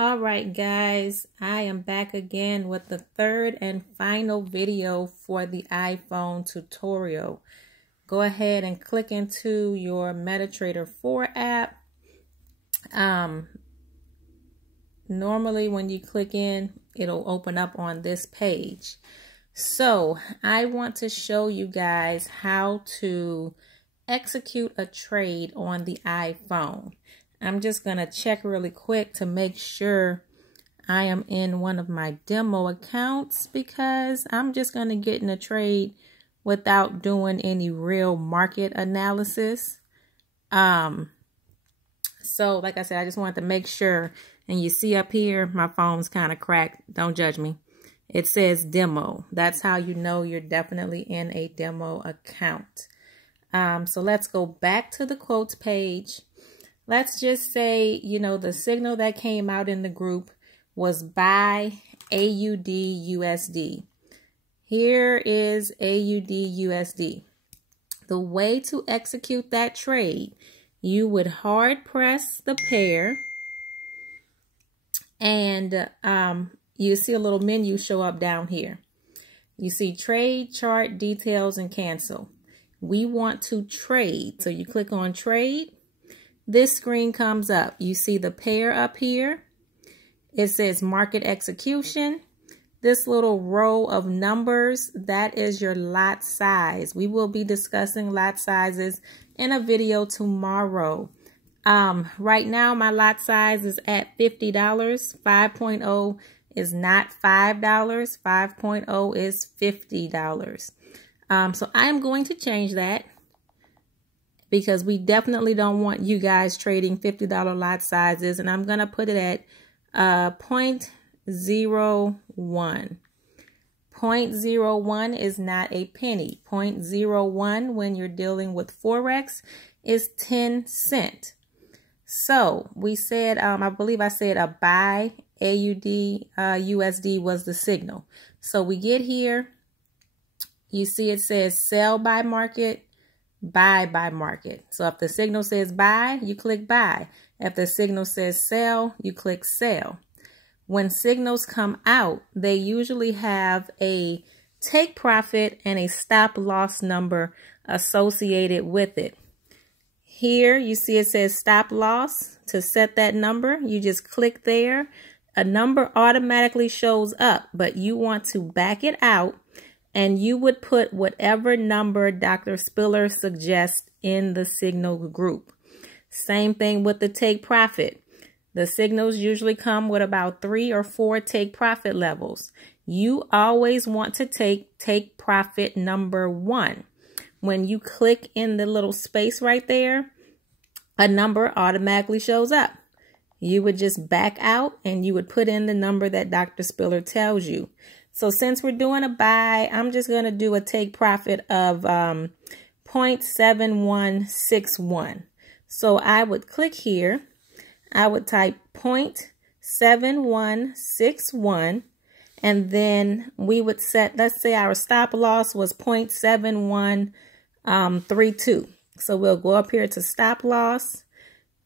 All right, guys, I am back again with the third and final video for the iPhone tutorial. Go ahead and click into your Metatrader4 app. Normally when you click in, it'll open up on this page. So I want to show you guys how to execute a trade on the iPhone. I'm just going to check really quick to make sure I am in one of my demo accounts, because I'm just going to get in a trade without doing any real market analysis. So like I said, I just wanted to make sure. And you see up here, my phone's kind of cracked. Don't judge me. It says demo. That's how you know you're definitely in a demo account. So let's go back to the quotes page. Let's just say, you know, the signal that came out in the group was buy AUD USD. Here is AUD USD. The way to execute that trade, you would hard press the pair, and you see a little menu show up down here. You see trade, chart, details, and cancel. We want to trade. So you click on trade. This screen comes up. You see the pair up here. It says market execution. This little row of numbers, that is your lot size. We will be discussing lot sizes in a video tomorrow. Right now, my lot size is at $50. 5.0 is not $5. 5.0 is $50. So I'm going to change that, because we definitely don't want you guys trading $50 lot sizes. And I'm going to put it at 0.01. 0.01 is not a penny. 0.01 when you're dealing with Forex is 10 cents. So we said, I believe I said a buy AUD USD was the signal. So we get here. You see it says sell by market, buy by market. So if the signal says buy, you click buy. If the signal says sell, you click sell. When signals come out, they usually have a take profit and a stop loss number associated with it. Here you see it says stop loss. To set that number, you just click there. A number automatically shows up, but you want to back it out, and you would put whatever number Dr. Spiller suggests in the signal group. Same thing with the take profit. The signals usually come with about 3 or 4 take profit levels. You always want to take profit number 1. When you click in the little space right there, a number automatically shows up. You would just back out and you would put in the number that Dr. Spiller tells you. So since we're doing a buy, I'm just going to do a take profit of 0.7161. So I would click here. I would type 0.7161, and then we would set, let's say our stop loss was 0.7132. So we'll go up here to stop loss.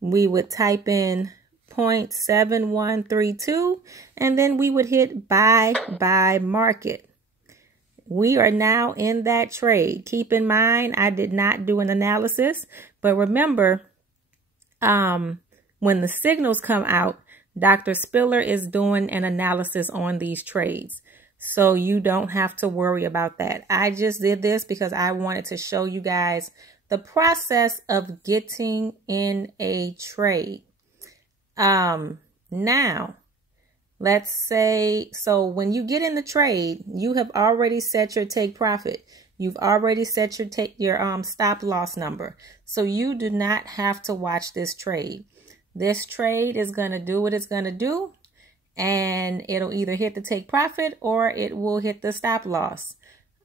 We would type in 0.7132, and then we would hit buy by market. We are now in that trade. Keep in mind, I did not do an analysis, but remember, when the signals come out, Dr. Spiller is doing an analysis on these trades. So you don't have to worry about that. I just did this because I wanted to show you guys the process of getting in a trade. Now, let's say, so when you get in the trade, you have already set your take profit. You've already set your stop loss number. So you do not have to watch this trade. This trade is going to do what it's going to do, and it'll either hit the take profit or it will hit the stop loss.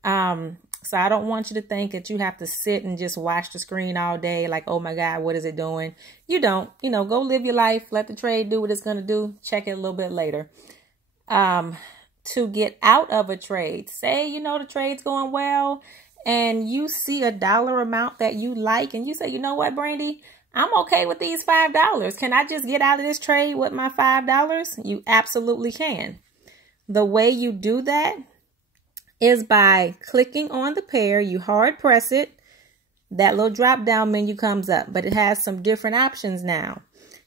So I don't want you to think that you have to sit and just watch the screen all day like, oh my God, what is it doing? You don't. You know, go live your life. Let the trade do what it's going to do. Check it a little bit later. To get out of a trade, say, you know, the trade's going well and you see a dollar amount that you like, and you say, you know what, Brandy, I'm okay with these $5. Can I just get out of this trade with my $5? You absolutely can. The way you do that is by clicking on the pair. You hard press it. That little drop down menu comes up, but it has some different options now.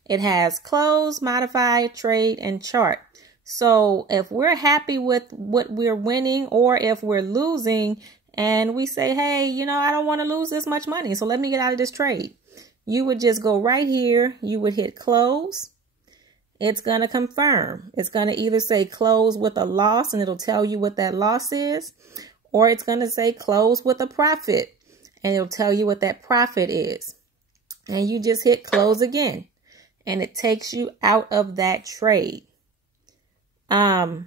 It has close, modify, trade, and chart. So if we're happy with what we're winning, or if we're losing and we say, hey, you know, I don't want to lose this much money, so let me get out of this trade. You would just go right here. You would hit close. It's going to confirm. It's going to either say close with a loss, and it'll tell you what that loss is, or it's going to say close with a profit, and it'll tell you what that profit is. And you just hit close again, and it takes you out of that trade. And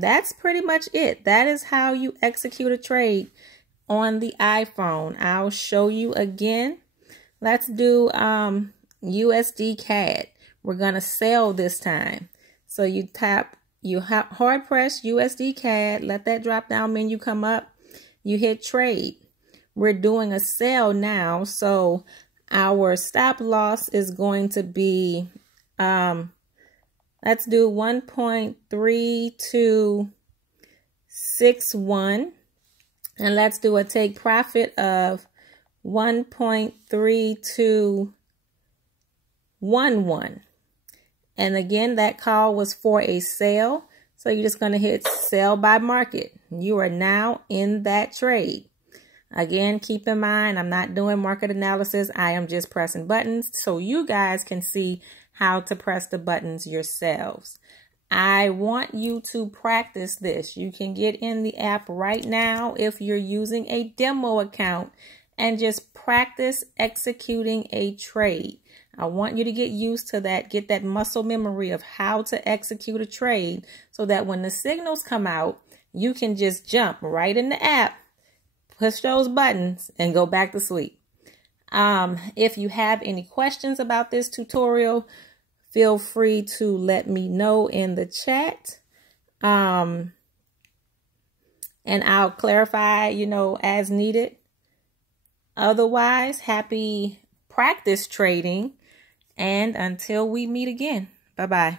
that's pretty much it. That is how you execute a trade on the iPhone. I'll show you again. Let's do USD CAD. We're going to sell this time. So you hard press USD CAD, let that drop down menu come up. You hit trade. We're doing a sell now. So our stop loss is going to be, let's do 1.3261. And let's do a take profit of 1.3211. And again, that call was for a sale. So you're just going to hit sell by market. You are now in that trade. Again, keep in mind, I'm not doing market analysis. I am just pressing buttons so you guys can see how to press the buttons yourselves. I want you to practice this. You can get in the app right now if you're using a demo account and just practice executing a trade. I want you to get used to that, get that muscle memory of how to execute a trade so that when the signals come out, you can just jump right in the app, push those buttons, and go back to sleep. If you have any questions about this tutorial, feel free to let me know in the chat. And I'll clarify, you know, as needed. Otherwise, happy practice trading. And until we meet again, bye-bye.